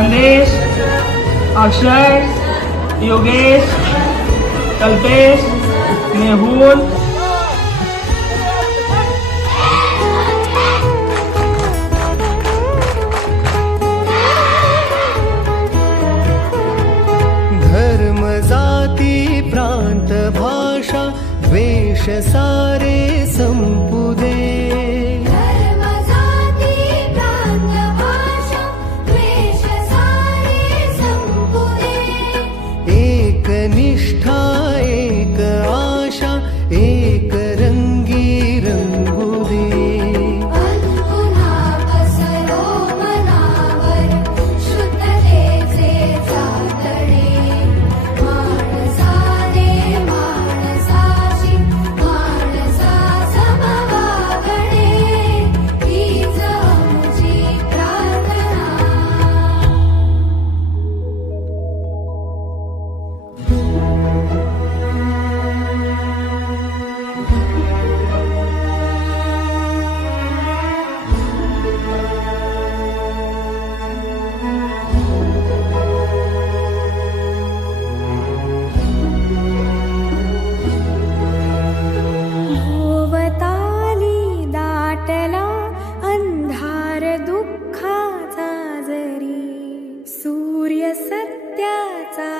संदेश, अक्षय, योगेश, कल्पेश, मेहुल, धर्म जाती प्रांत भाषा द्वेष सारे संपू दे. धर्म जाती प्रांत भाषा द्वेष सारे संपू दे. एक निष्ठा एक आशा एक रंगी रंगू दे. पुन्हा पसरो मनावर शुद्धतेचे चातडे. माणसाने माणसाशी माणसा समवागणे हीच आमची प्रार्थना. भोवताली दाटला अंधार दुःखाचा जरी. सूर्य सत्याचा